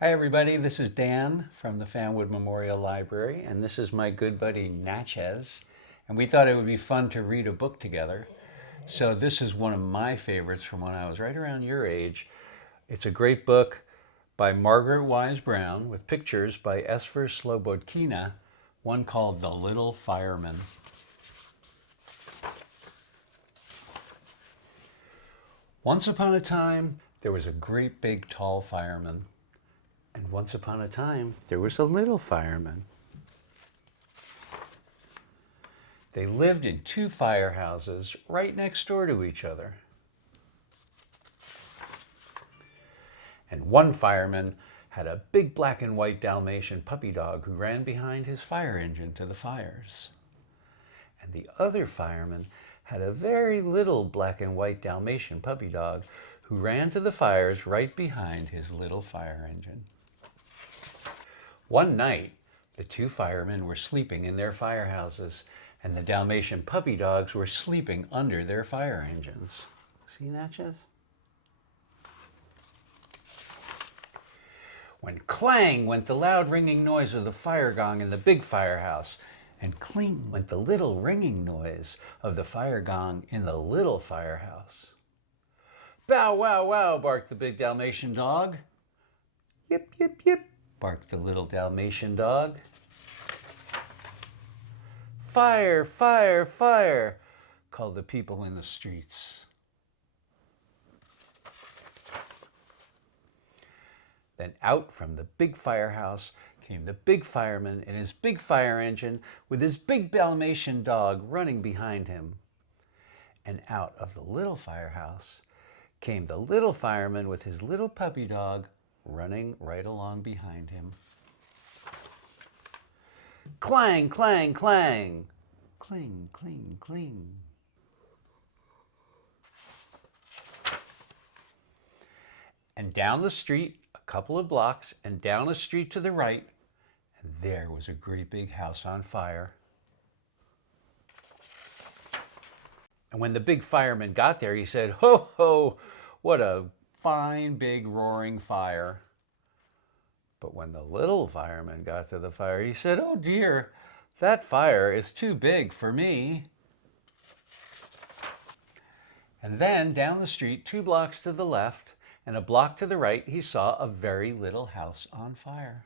Hi everybody, this is Dan from the Fanwood Memorial Library, and this is my good buddy Natchez. And we thought it would be fun to read a book together. So this is one of my favorites from when I was right around your age. It's a great book by Margaret Wise Brown with pictures by Esfer Slobodkina, one called The Little Fireman. Once upon a time, there was a great big tall fireman. And once upon a time, there was a little fireman. They lived in two firehouses right next door to each other. And one fireman had a big black and white Dalmatian puppy dog who ran behind his fire engine to the fires. And the other fireman had a very little black and white Dalmatian puppy dog who ran to the fires right behind his little fire engine. One night, the two firemen were sleeping in their firehouses, and the Dalmatian puppy dogs were sleeping under their fire engines. See, Natchez? When clang went the loud ringing noise of the fire gong in the big firehouse, and cling went the little ringing noise of the fire gong in the little firehouse. Bow, wow, wow, barked the big Dalmatian dog. Yip, yip, yip, barked the little Dalmatian dog. Fire, fire, fire, called the people in the streets. Then out from the big firehouse came the big fireman in his big fire engine with his big Dalmatian dog running behind him. And out of the little firehouse came the little fireman with his little puppy dog running right along behind him. Clang, clang, clang. Cling, cling, cling. And down the street, a couple of blocks, and down a street to the right, and there was a great big house on fire. And when the big fireman got there, he said, "Ho, ho, what a fine, big, roaring fire." But when the little fireman got to the fire, he said, "Oh dear, that fire is too big for me." And then down the street, 2 blocks to the left and a block to the right, he saw a very little house on fire.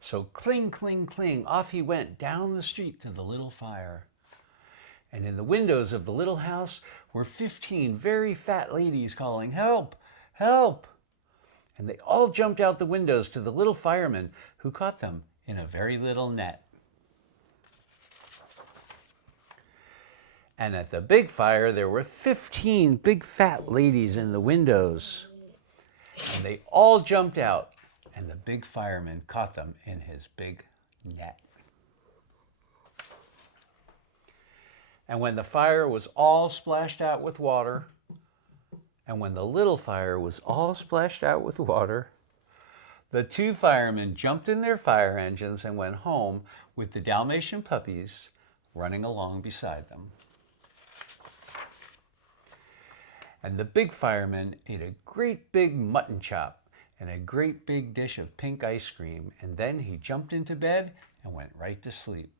So cling, cling, cling, off he went down the street to the little fire. And in the windows of the little house were 15 very fat ladies calling, "Help, help." And they all jumped out the windows to the little fireman, who caught them in a very little net. And at the big fire, there were 15 big fat ladies in the windows. And they all jumped out, and the big fireman caught them in his big net. And when the fire was all splashed out with water, and when the little fire was all splashed out with water, the 2 firemen jumped in their fire engines and went home with the Dalmatian puppies running along beside them. And the big fireman ate a great big mutton chop and a great big dish of pink ice cream, and then he jumped into bed and went right to sleep.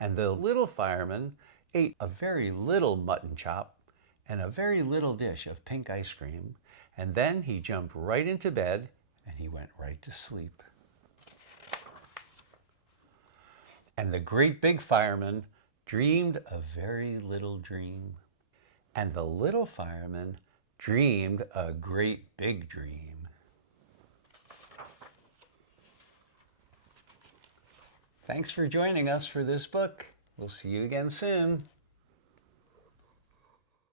And the little fireman ate a very little mutton chop and a very little dish of pink ice cream, and then he jumped right into bed and he went right to sleep. And the great big fireman dreamed a very little dream, and the little fireman dreamed a great big dream. Thanks for joining us for this book. We'll see you again soon.